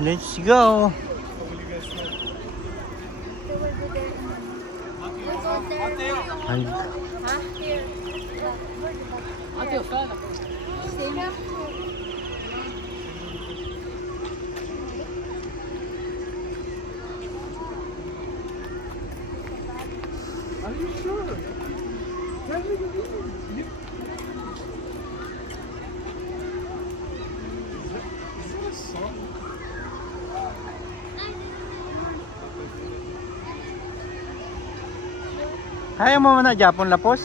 Let's go. Ay, Are you sure? Tell me the reason. Is that a song? ayaw mo na Japon lapos?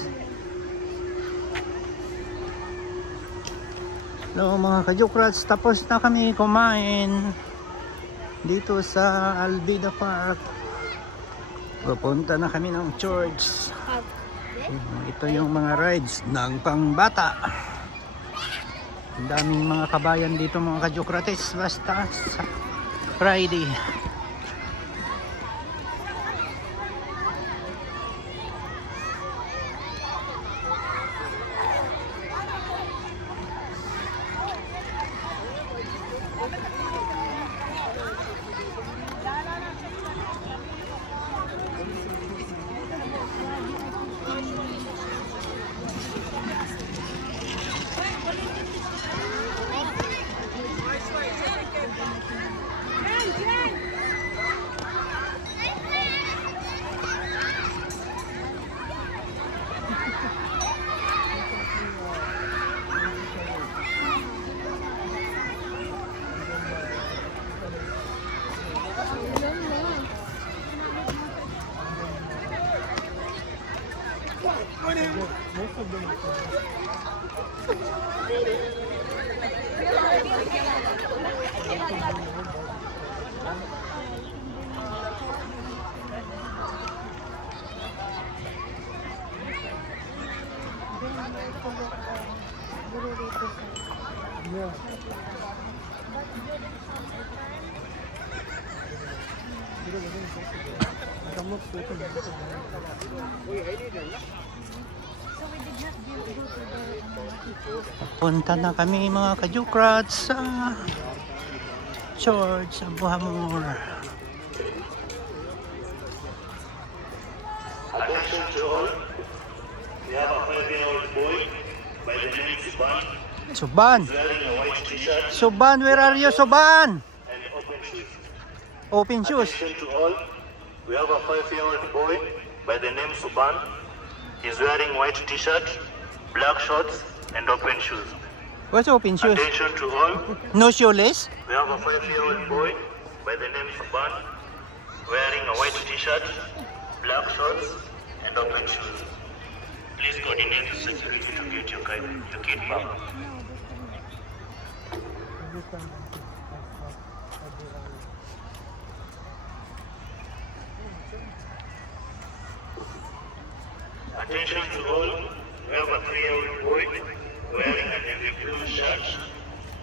Hello mga kajukrats, tapos na kami kumain dito sa Alvida Park. Pupunta na kami ng church. Ito yung mga rides ng pangbata. Ang daming mga kabayan dito mga kajukrates, basta sa Friday. Most of them. Yeah. I'm not sleeping. Punta na kami mga kajukrats sa church sa Buhamor. Attention to all. We have a 5-year-old boy by the name Suban, Suban! wearing a white t-shirt Suban, where are you Suban? and open shoes. Open shoes. Attention to all. We have a 5-year-old boy by the name Suban. He's wearing white t-shirt, black shorts, and open shoes. What's open shoes? Attention to all. No shoeless? We have a 5-year-old boy by the name Suban, wearing a white t-shirt, black shorts, and open shoes. Please coordinate with security to get your kid back. Attention to all. We have a 3-year-old boy wearing a navy blue shirt,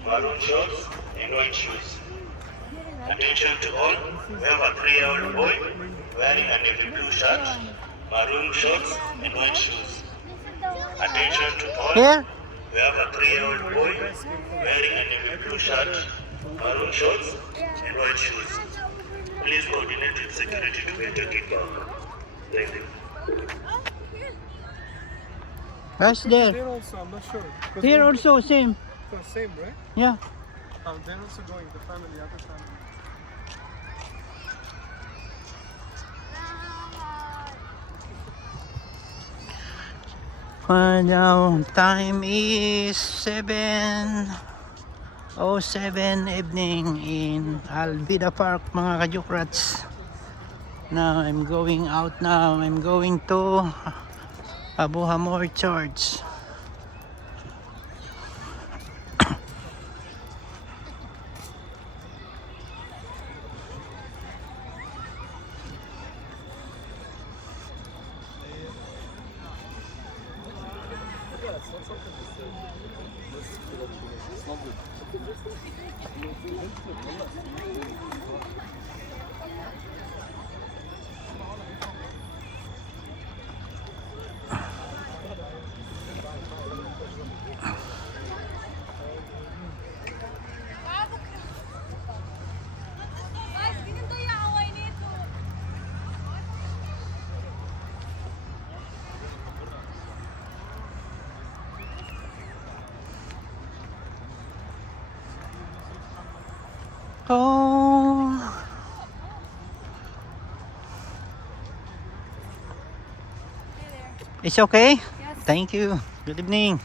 maroon shorts, and white shoes. Attention to all. We have a 3-year-old boy wearing a navy blue shirt, maroon shorts, and white shoes. Attention to all. Here? We have a 3-year-old boy wearing a navy blue shirt, maroon shorts, and white shoes. Please coordinate with security to get your kid back. Thank you. That's there. They're also, I'm not sure. 'Cause Here they're also same. the same, right? Yeah. They're also going, the family, other family. Now time is 7:07 evening in Alvida Park mga kajukrats. Now I'm going out now. I'm going to Buhamor Church. Oh. It's okay? Yes. Thank you. Good evening.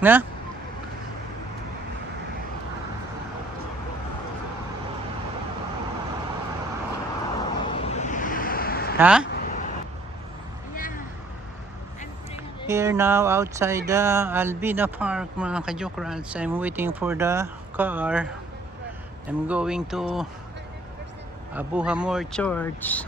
Na? Ha? Here now outside the Albida Park, mga ka-Jokrats. I'm waiting for the car. I'm going to Abu Hamor Church.